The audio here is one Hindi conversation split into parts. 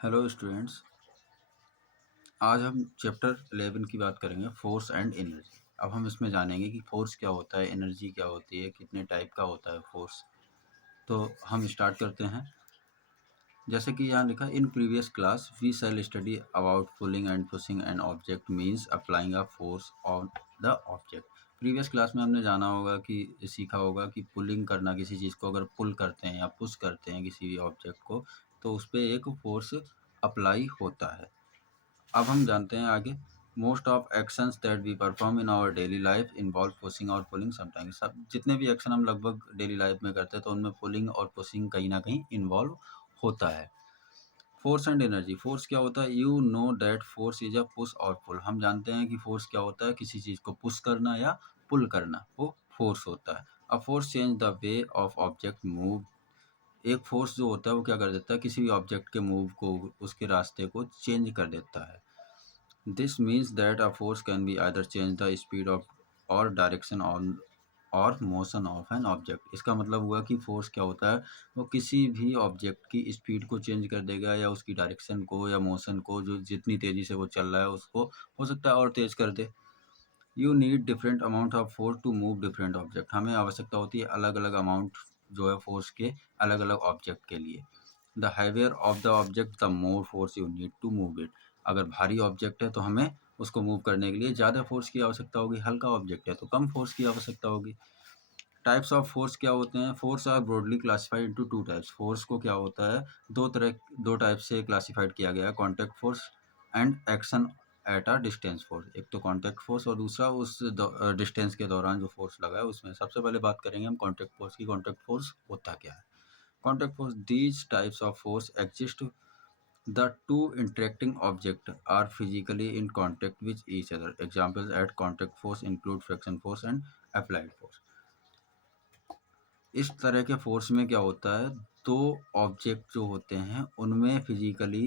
Hello students. आज हम चैप्टर 11 की बात करेंगे, फोर्स एंड एनर्जी। अब हम इसमें जानेंगे कि फोर्स क्या होता है, एनर्जी क्या होती है, कितने टाइप का होता है फोर्स। तो हम स्टार्ट करते हैं। जैसे कि यहाँ लिखा, in previous class we shall study about pulling and pushing an object means applying a force on the object. Previous class में हमने जाना होगा कि सीखा होगा कि पुलिंग करना, किसी चीज़ को अगर पुल करते हैं या पुश करते हैं किसी भी ऑब्जेक्ट को, तो उस पर एक फोर्स अप्लाई होता है। अब हम जानते हैं आगे। Most of actions that we perform in our daily life involve pushing और पुलिंग समटाइम्स। सब जितने भी एक्शन हम लगभग डेली लाइफ में करते हैं तो उनमें पुलिंग और पुशिंग कहीं ना कहीं इन्वॉल्व होता है। Force and energy. फोर्स क्या होता है? You know that force is a push और पुल। हम जानते हैं कि फोर्स क्या होता है, किसी चीज़ को पुश करना या पुल करना, वो फोर्स होता है। A force change the way of object move. एक फोर्स जो होता है वो क्या कर देता है, किसी भी ऑब्जेक्ट के मूव को, उसके रास्ते को चेंज कर देता है। This means that a force can be either change the speed of or direction on और मोशन ऑफ एन ऑब्जेक्ट। इसका मतलब हुआ कि फोर्स क्या होता है, वो किसी भी ऑब्जेक्ट की स्पीड को चेंज कर देगा या उसकी डायरेक्शन को या मोशन को, जो जितनी तेज़ी से वो चल रहा है उसको हो सकता है और तेज़ कर दे। You need different amount of force to move different object. हमें आवश्यकता होती है अलग अलग अमाउंट जो है फोर्स के, अलग अलग ऑब्जेक्ट के लिए। The heavier of the object the more force you need to move it. अगर भारी ऑब्जेक्ट है तो हमें उसको मूव करने के लिए ज़्यादा फोर्स की आवश्यकता होगी, हल्का ऑब्जेक्ट है तो कम फोर्स की आवश्यकता होगी। टाइप्स ऑफ फोर्स क्या होते हैं? Force are broadly classified into two types. Force को क्या होता है, दो टाइप से क्लासिफाइड किया गया है, contact force and action at a distance force. एक तो कॉन्टैक्ट फोर्स और दूसरा उस डिस्टेंस के दौरान जो फोर्स लगा है उसमें। सबसे पहले बात करेंगे हम कॉन्टैक्ट फोर्स की। कॉन्टैक्ट फोर्स होता क्या है? Contact force, these types of force exist the two interacting objects are physically in contact with each other. Examples at contact force include friction force and applied force. इस तरह के फोर्स में क्या होता है, दो ऑब्जेक्ट जो होते हैं उनमें फिजिकली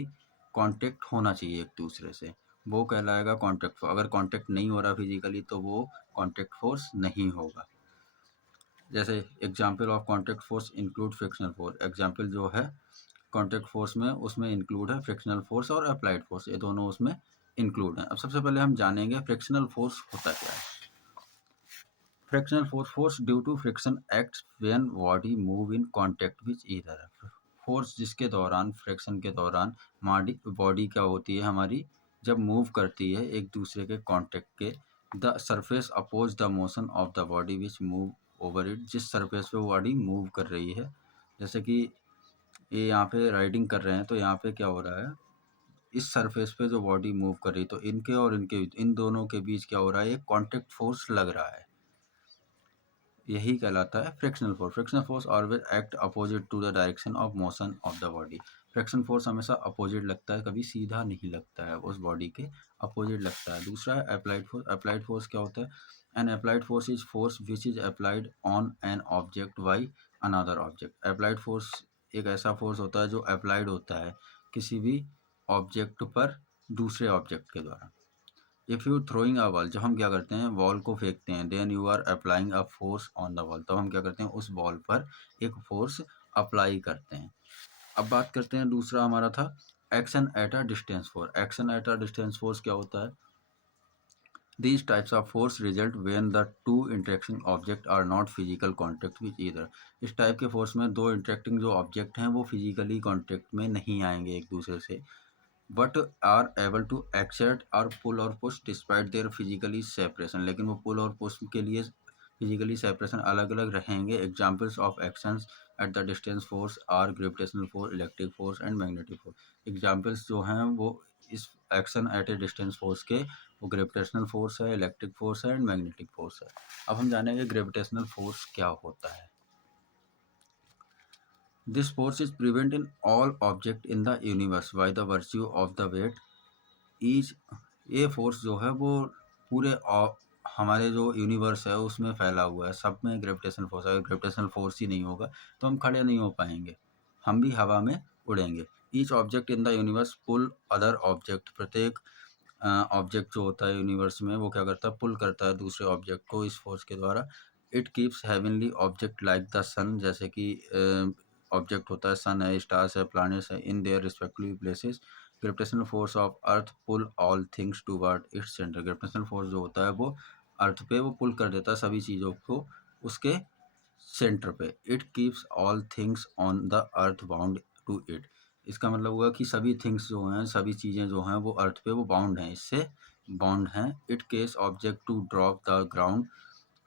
कांटेक्ट होना चाहिए एक दूसरे से, वो कहलाएगा कांटेक्ट फोर्स। अगर कांटेक्ट नहीं हो रहा फिजिकली तो वो कांटेक्ट फोर्स नहीं होगा। जैसे example of contact force include frictional force. Example जो है कांटेक्ट फोर्स में, उसमें इंक्लूड है फ्रिक्शनल फोर्स और अप्लाइड फोर्स, ये दोनों उसमें इंक्लूड हैं। अब सबसे पहले हम जानेंगे फ्रिक्शनल फोर्स होता क्या है। Frictional force, force due to friction acts when body move in contact with either. Force जिसके दौरान, फ्रिक्शन के दौरान बॉडी क्या होती है हमारी, जब मूव करती है एक दूसरे के कांटेक्ट के, the surface oppose the motion of the body which move over it. जिस सरफेस पे वो बॉडी मूव कर रही है, जैसे कि ये यहाँ पे राइडिंग कर रहे हैं तो यहाँ पे क्या हो रहा है, इस सरफेस पे जो बॉडी मूव कर रही, तो इनके और इनके, इन दोनों के बीच क्या हो रहा है, एक कांटेक्ट फोर्स लग रहा है, यही कहलाता है frictional force. Frictional force always act opposite to the direction of motion of the body. Friction force हमेशा अपोजिट लगता है, कभी सीधा नहीं लगता है, उस बॉडी के अपोजिट लगता है। दूसरा है अप्लाइड फोर्स। अप्लाइड फोर्स क्या होता है? N applied force is force which is applied on an object by another object. Applied force एक ऐसा फोर्स होता है जो अप्लाइड होता है किसी भी ऑब्जेक्ट पर दूसरे ऑब्जेक्ट के द्वारा। If you throwing a ball, जब हम क्या करते हैं बॉल को फेंकते हैं, then you are applying a force on the ball, तब हम क्या करते हैं उस बॉल पर एक फोर्स अप्लाई करते हैं। अब बात करते हैं, दूसरा हमारा था action at a distance force. Action at a distance force क्या होता है? These types of force result when the two interacting objects are not physical contact with either. इस टाइप के फोर्स में दो इंटरेक्टिंग जो ऑब्जेक्ट हैं वो फिजिकली कांटेक्ट में नहीं आएंगे एक दूसरे से, but are able to exert or pull or push despite their physically separation. लेकिन वो पुल और पुश के लिए फिजिकली सेपरेशन अलग अलग रहेंगे। Examples of actions at the distance force are gravitational force, electric force and magnetic force. Examples जो हैं वो इस action at a distance force के, वो ग्रेविटेशनल फोर्स है, इलेक्ट्रिक फोर्स है एंड मैग्नेटिक फोर्स है। अब हम जानेंगे ग्रेविटेशनल फोर्स क्या होता है। This force is prevent in all object in the universe by the virtue of the weight each. ये फोर्स जो है वो पूरे हमारे जो यूनिवर्स है उसमें फैला हुआ है, सब में ग्रेविटेशनल फोर्स है। अगर ग्रेविटेशनल फोर्स ही नहीं होगा तो हम खड़े नहीं हो पाएंगे, हम भी हवा में उड़ेंगे। Each object in the universe pull other object. प्रत्येक ऑब्जेक्ट जो होता है यूनिवर्स में वो क्या करता है, पुल करता है दूसरे ऑब्जेक्ट को इस फोर्स के द्वारा। It keeps heavenly object like the sun, जैसे कि ऑब्जेक्ट होता है, सन है, स्टार्स है, प्लैनेट्स है, in their respective places gravitational force of earth pull all things toward its center. Gravitational force जो होता है वो अर्थ पे वो पुल कर देता है सभी चीज़ों को उसके सेंटर पे। It keeps all things on the earth bound to it. इसका मतलब हुआ कि सभी थिंग्स जो हैं, सभी चीज़ें जो हैं वो अर्थ पे वो बाउंड हैं, इससे बाउंड हैं। It causes object to drop the ground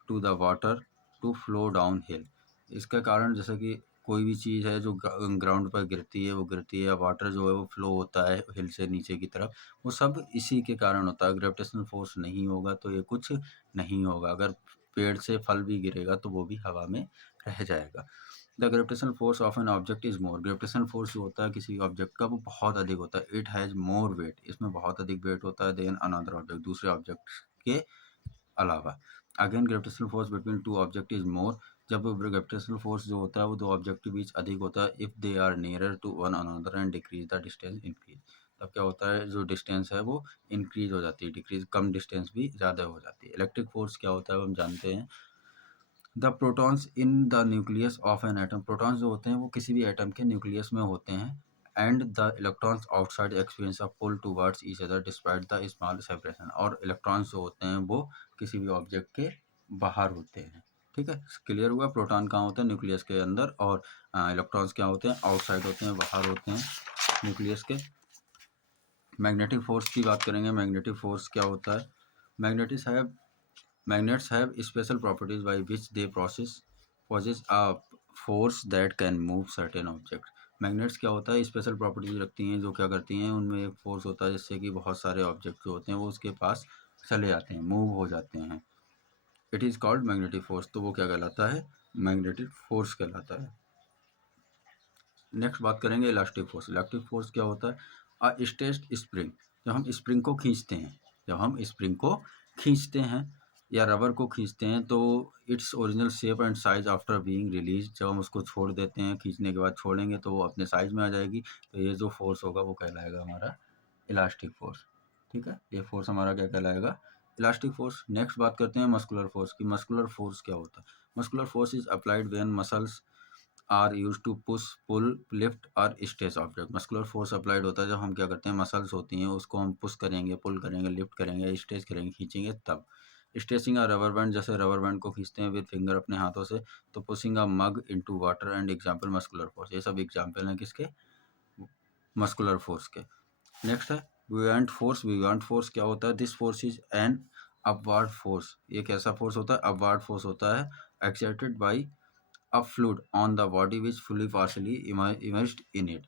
to the water to flow downhill. इसका कारण जैसे कि कोई भी चीज़ है जो ग्राउंड पर गिरती है वो गिरती है, या वाटर जो है वो फ्लो होता है हिल से नीचे की तरफ, वो सब इसी के कारण होता है। ग्रेविटेशनल फोर्स नहीं होगा तो ये कुछ नहीं होगा। अगर पेड़ से फल भी गिरेगा तो वो भी हवा में रह जाएगा। The gravitational force of an object is more. Gravitational force जो होता है किसी ऑब्जेक्ट का वो बहुत अधिक होता है। It has more weight. इसमें बहुत अधिक वेट होता है देन अनदर ऑब्जेक्ट, दूसरे ऑब्जेक्ट के अलावा। Again gravitational force between two object is more. जब ग्रेविटेशनल फोर्स जो होता है वो दो ऑब्जेक्ट के बीच अधिक होता है if they are nearer to one another and decrease the distance increase. तब क्या होता है, जो डिस्टेंस है वो इंक्रीज हो जाती है, डिक्रीज कम डिस्टेंस भी ज़्यादा हो जाती है। इलेक्ट्रिक फोर्स क्या होता है वो हम जानते हैं। The protons in the nucleus of an atom. Protons जो होते हैं वो किसी भी एटम के न्यूक्लियस में होते हैं। And the electrons outside experience a pull towards each other despite the small separation. और इलेक्ट्रॉन्स जो होते हैं वो किसी भी ऑब्जेक्ट के बाहर होते हैं। ठीक है, क्लियर हुआ। प्रोटॉन कहाँ होते हैं, न्यूक्लियस के अंदर, और इलेक्ट्रॉन्स क्या होते हैं, आउटसाइड होते हैं, बाहर होते हैं न्यूक्लियस के। मैग्नेटिक फोर्स की बात करेंगे। मैग्नेटिक फोर्स क्या होता है। मैग्नेटिक्स है Magnets have special properties by which they possess a force that can move certain objects. Magnets क्या होता है, स्पेशल प्रॉपर्टीज रखती हैं जो क्या करती हैं, उनमें एक फोर्स होता है जिससे कि बहुत सारे ऑब्जेक्ट जो होते हैं वो उसके पास चले जाते हैं, मूव हो जाते हैं। It is called magnetic force. तो वो क्या कहलाता है, मैग्नेटिक फोर्स कहलाता है। नेक्स्ट बात करेंगे इलास्टिक फोर्स। इलास्टिक फोर्स क्या होता है, अ स्ट्रेच्ड स्प्रिंग। जब हम स्प्रिंग को खींचते हैं, जब हम स्प्रिंग को खींचते हैं या रबर को खींचते हैं तो its original shape and size after being release. जब हम उसको छोड़ देते हैं, खींचने के बाद छोड़ेंगे तो वो अपने साइज में आ जाएगी। तो ये जो फोर्स होगा वो कहलाएगा हमारा इलास्टिक फोर्स। ठीक है, ये फोर्स हमारा क्या कहलाएगा, इलास्टिक फोर्स। नेक्स्ट बात करते हैं मस्कुलर फोर्स की। मस्कुलर फोर्स क्या होता है। Muscular force is applied when muscles are use to push pull lift और stretch object. Muscular force applied होता है जब हम क्या करते हैं, मसल्स होती हैं उसको हम पुश करेंगे, पुल करेंगे, लिफ्ट करेंगे, स्ट्रेच करेंगे, खींचेंगे तब। स्ट्रेचिंग अ रबर बैंड, जैसे रबर बैंड को खींचते हैं विद फिंगर अपने हाथों से। तो pushing a mug into water and example muscular force. ये सब एग्जांपल हैं किसके, मस्कुलर फोर्स के। नेक्स्ट है बुयांट फोर्स। बुयांट फोर्स क्या होता है, this force is an upward force. ये कैसा फोर्स होता है, अपवार्ड फोर्स होता है, exerted by a fluid on the body which fully partially immersed in it।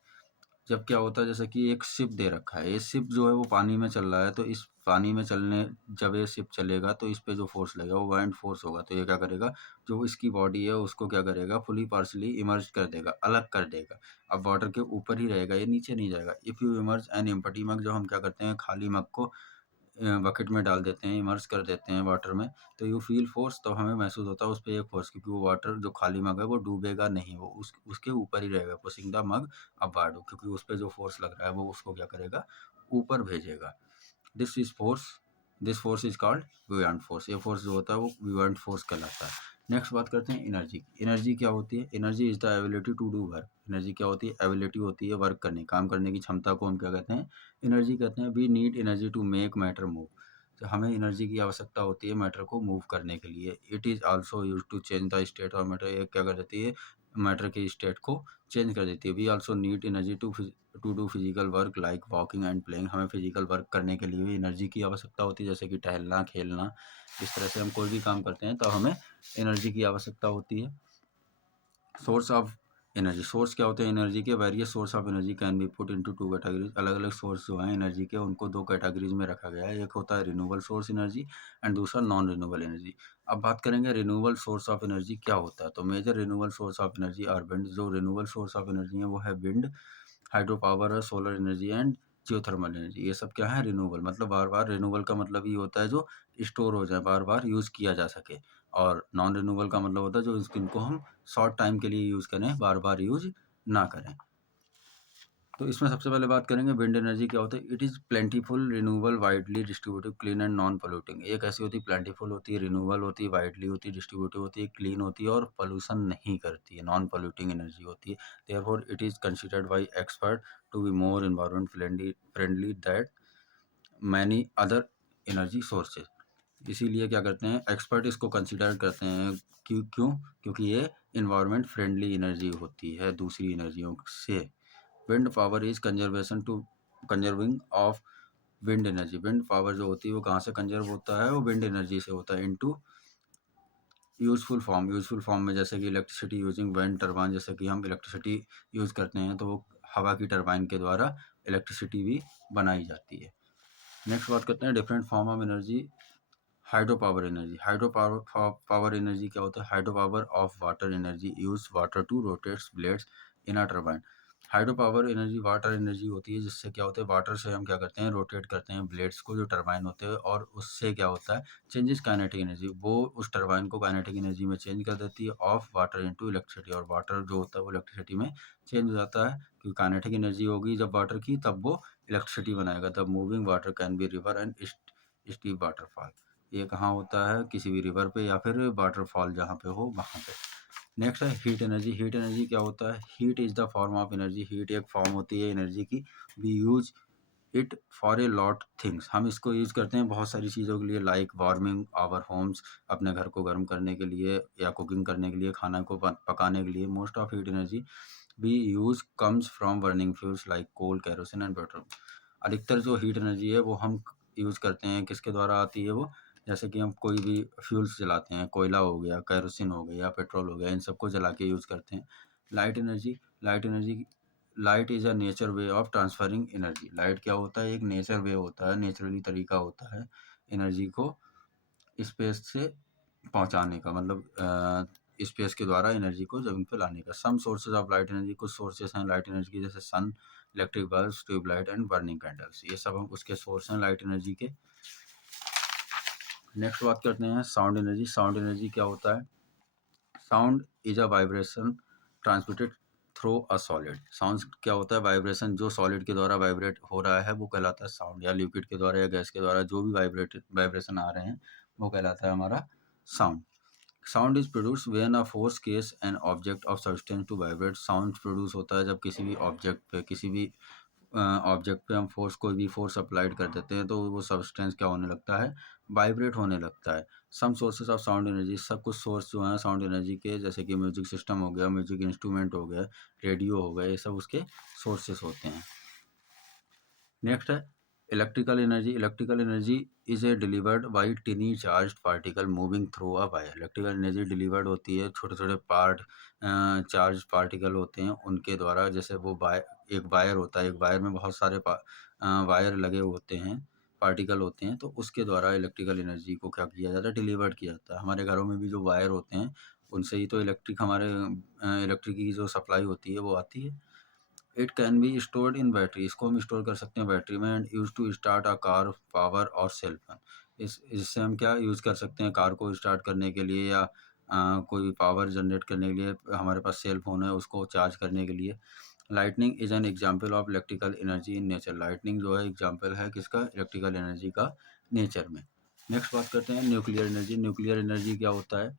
जब क्या होता है, जैसे कि एक शिप दे रखा है, ये शिप जो है वो पानी में चल रहा है, तो इस पानी में चलने, जब ये शिप चलेगा तो इस पे जो फोर्स लगेगा वो वाइंड फोर्स होगा। तो ये क्या करेगा, जो इसकी बॉडी है उसको क्या करेगा, फुली पार्शली इमर्ज कर देगा, अलग कर देगा। अब वाटर के ऊपर ही रहेगा, ये नीचे नहीं जाएगा। If you emerge an empty mug, जो हम क्या करते हैं खाली मग को बकेट में डाल देते हैं, इमर्स कर देते हैं वाटर में, तो यू फील फोर्स, तो हमें महसूस होता है उस पर एक फोर्स, क्योंकि वो वाटर जो खाली मग है वो डूबेगा नहीं, वो उसके ऊपर ही रहेगा। पुशिंग द मग अपवार्ड, क्योंकि उस पर जो फोर्स लग रहा है वो उसको क्या करेगा, ऊपर भेजेगा। This is force, this force is called buoyant force. ये फोर्स जो होता है वो बुयांट फोर्स कहलाता है। नेक्स्ट बात करते हैं एनर्जी की। एनर्जी क्या होती है, energy is the ability to do work. Energy क्या होती है, एबिलिटी होती है वर्क करने, काम करने की क्षमता को हम क्या कहते हैं, एनर्जी कहते हैं। We need energy to make matter move. तो हमें एनर्जी की आवश्यकता होती है मैटर को मूव करने के लिए। It is also use to change the state of matter. ये क्या कर देती है, मैटर के स्टेट को चेंज कर देती है। We also need energy to do physical work like walking and playing. हमें फिजिकल वर्क करने के लिए भी एनर्जी की आवश्यकता होती है, जैसे कि टहलना, खेलना, इस तरह से हम कोई भी काम करते हैं तो हमें एनर्जी की आवश्यकता होती है। सोर्स ऑफ एनर्जी, सोर्स क्या होते हैं एनर्जी के, various source of energy can be put into two categories. अलग अलग सोर्स जो हैं एनर्जी के उनको दो कैटेगरीज में रखा गया है। एक होता है रिन्यूएबल सोर्स एनर्जी एंड दूसरा नॉन रिन्यूएबल एनर्जी। अब बात करेंगे रिन्यूएबल सोर्स ऑफ एनर्जी क्या होता है। तो major renewable source of energy are wind. जो रिन्यूएबल सोर्स ऑफ एनर्जी है वो है विंड, हाइड्रो पावर है, solar energy and geothermal energy. ये सब क्या है, रिन्यूएबल। मतलब बार बार, रिन्यूएबल का मतलब ये होता है जो स्टोर हो जाए, बार बार यूज़ किया जा सके। और नॉन रिन्यूएबल का मतलब होता है जो इनको हम शॉर्ट टाइम के लिए यूज़ करें, बार बार यूज़ ना करें। तो इसमें सबसे पहले बात करेंगे विंड एनर्जी क्या होता है। It is plentiful, renewable, widely distributed, clean and non polluting. एक ऐसी होती है प्लेंटीफुल होती है, रिन्यूएबल होती है, वाइडली होती है, डिस्ट्रीब्यूटेड होती है, क्लीन होती है और पोल्यूशन नहीं करती है, नॉन पोल्यूटिंग एनर्जी होती है। Therefore it is considered by expert to be more environment friendly that many other energy sources. इसीलिए क्या करते हैं एक्सपर्ट इसको कंसिडर करते हैं। क्यों? क्योंकि ये इन्वायरमेंट फ्रेंडली एनर्जी होती है दूसरी एनर्जियों से। Wind power is conserving of wind energy. Wind power जो होती है वो कहाँ से कंजर्व होता है? वो विंड एनर्जी से होता है। इनटू यूजफुल फॉर्म में जैसे कि इलेक्ट्रिसिटी यूजिंग विंड टरबाइन। जैसे कि हम इलेक्ट्रिसिटी यूज करते हैं तो वो हवा की टरबाइन के द्वारा इलेक्ट्रिसिटी भी बनाई जाती है। नेक्स्ट बात करते हैं different form of energy. Hydro power energy. Power energy क्या होता है? Hydro power of water energy use water to rotates blades in a turbine. Hydro power energy water energy होती है जिससे क्या होता है वाटर से हम क्या करते हैं रोटेट करते हैं ब्लेड्स को जो टरबाइन होते हैं और उससे क्या होता है चेंजेस काइनेटिक एनर्जी। वो उस टरबाइन को काइनेटिक एनर्जी में चेंज कर देती है ऑफ वाटर इनटू इलेक्ट्रिसिटी। और वाटर जो होता है वो इलेक्ट्रिसिटी में चेंज हो जाता है क्योंकि काइनेटिक एनर्जी होगी जब वाटर की तब वो इलेक्ट्रिसिटी बनाएगा। तब moving water can be river and steep waterfall. ये कहाँ होता है? किसी भी रिवर पे या फिर वाटरफॉल जहाँ पे हो वहाँ पे। नेक्स्ट है हीट एनर्जी। हीट एनर्जी क्या होता है? Heat is the form of energy. Heat एक फॉर्म होती है एनर्जी की। We use it for a lot things. हम इसको यूज करते हैं बहुत सारी चीज़ों के लिए लाइक वार्मिंग आवर होम्स, अपने घर को गर्म करने के लिए या कुकिंग करने के लिए, खाना को पकाने के लिए। Most of heat energy we use comes from burning fuels like coal, kerosene and petrol. अधिकतर जो हीट एनर्जी है वो हम यूज करते हैं किसके द्वारा आती है वो? जैसे कि हम कोई भी फ्यूल्स जलाते हैं, कोयला हो गया, केरोसिन हो गया, पेट्रोल हो गया, इन सबको जला के यूज करते हैं। Light energy. Light is a nature way of transferring energy. Light क्या होता है? एक नेचर वे होता है, नेचुरली तरीका होता है एनर्जी को स्पेस से पहुंचाने का, मतलब स्पेस के द्वारा एनर्जी को जमीन पे लाने का। Some sources of light energy. कुछ सोर्सेज हैं लाइट एनर्जी के जैसे sun, electric bulb, tube light and burning candles. ये सब हम उसके सोर्स हैं लाइट एनर्जी के। नेक्स्ट बात करते हैं साउंड एनर्जी। साउंड एनर्जी क्या होता है? Sound is a vibration transmitted through a solid. Sound क्या होता है? वाइब्रेशन जो सॉलिड के द्वारा वाइब्रेट हो रहा है वो कहलाता है साउंड। या लिक्विड के द्वारा या गैस के द्वारा जो भी वाइब्रेशन आ रहे हैं वो कहलाता है हमारा sound. Sound is produce when a force causes an object of substance to vibrate. Sound produce होता है जब किसी भी ऑब्जेक्ट पे हम फोर्स, कोई भी फोर्स अप्लाइड कर देते हैं तो वो सब्सटेंस क्या होने लगता है? वाइब्रेट होने लगता है। Some sources of sound energy. सब कुछ सोर्स जो हैं साउंड एनर्जी के जैसे कि म्यूजिक सिस्टम हो गया, म्यूजिक इंस्ट्रूमेंट हो गया, रेडियो हो गया, ये सब उसके सोर्सेस होते हैं। नेक्स्ट है electrical energy. Electrical energy is a delivered by टिनी charge particle moving through a wire. Electrical energy delivered होती है छोटे छोटे चार्ज पार्टिकल होते हैं उनके द्वारा। जैसे वो एक वायर होता है, एक वायर में बहुत सारे वायर लगे होते हैं, पार्टिकल होते हैं, तो उसके द्वारा इलेक्ट्रिकल एनर्जी को क्या किया जाता है? डिलीवर्ड किया जाता है। हमारे घरों में भी जो वायर होते हैं उनसे ही तो इलेक्ट्रिक की जो सप्लाई होती है वो आती है। It can be stored in battery. इसको हम स्टोर कर सकते हैं बैटरी में। And use to start a car, power our cell phone. इससे हम क्या यूज़ कर सकते हैं? कार को स्टार्ट करने के लिए या कोई पावर जनरेट करने के लिए। हमारे पास सेल फोन है उसको चार्ज करने के लिए। Lightning is an example of electrical energy in nature. Lightning जो है एग्जाम्पल है किसका? इलेक्ट्रिकल एनर्जी का नेचर में। नेक्स्ट बात करते हैं न्यूक्लियर एनर्जी। न्यूक्लियर एनर्जी क्या होता है?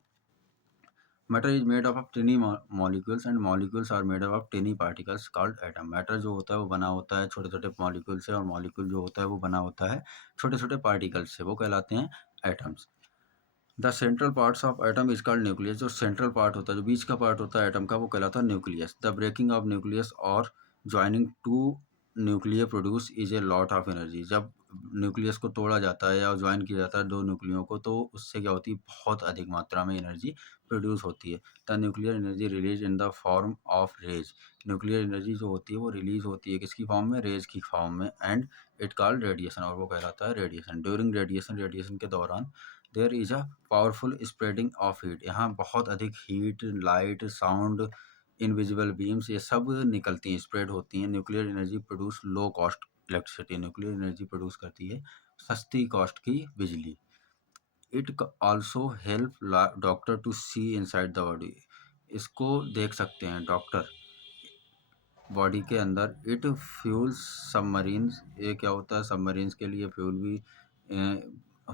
Matter is made up of tiny molecules and molecules are made up of tiny particles called atom. Matter जो होता है वो बना होता है छोटे छोटे मॉलिक्यूल से और मॉलिक्यूल जो होता है वो बना होता है छोटे छोटे पार्टिकल्स से, वो कहलाते हैं atoms. The central parts of atom is called nucleus. जो सेंट्रल पार्ट होता है, जो बीच का पार्ट होता है एटम का, वो कहलाता है nucleus. The breaking of nucleus और joining to nuclear produce is a lot of energy. जब न्यूक्लियस को तोड़ा जाता है या ज्वाइन किया जाता है दो न्यूक्लियों को तो उससे क्या होती है? बहुत अधिक मात्रा में एनर्जी प्रोड्यूस होती है। The nuclear energy release in the form of rays. Nuclear energy जो होती है वो रिलीज होती है किसकी फॉर्म में? रेज की फॉर्म में। एंड इट कॉल्ड रेडिएशन, और वो कहलाता है रेडिएशन। ड्यूरिंग रेडिएशन के दौरान there is a powerful spreading of heat. यहाँ बहुत अधिक heat, light, sound, invisible beams ये सब निकलती हैं, स्प्रेड होती हैं। Nuclear energy produce low cost electricity. Nuclear energy produce करती है सस्ती कॉस्ट की बिजली। It also help doctor to see inside the body. इसको देख सकते हैं डॉक्टर बॉडी के अंदर इट फ्यूल्स सबमरीन्स। ये क्या होता है, सबमरीन्स के लिए फ्यूल भी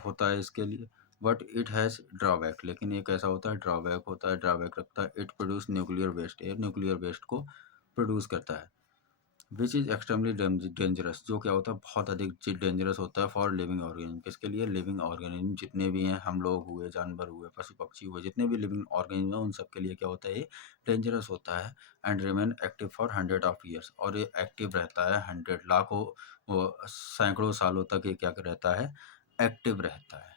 होता है इसके लिए। बट इट हैज़ ड्रॉबैक, लेकिन ये कैसा होता है, ड्रॉबैक होता है, ड्रॉबैक रखता है। इट प्रोड्यूस न्यूक्लियर वेस्ट, ये न्यूक्लियर वेस्ट को प्रोड्यूस करता है। विच इज़ एक्सट्रीमली डेंजरस, जो क्या होता है बहुत अधिक डेंजरस होता है फॉर लिविंग ऑर्गेनिज्म। किसके लिए, लिविंग ऑर्गेनिज्म जितने भी हैं, हम लोग हुए, जानवर हुए, पशु पक्षी हुए, जितने भी लिविंग ऑर्गेनिज्म हैं उन सब के लिए क्या होता है, ये डेंजरस होता है। And remain active for 100 of years, और ये एक्टिव रहता है 100 लाखों, वो सैकड़ों सालों तक ये क्या रहता है, एक्टिव रहता है।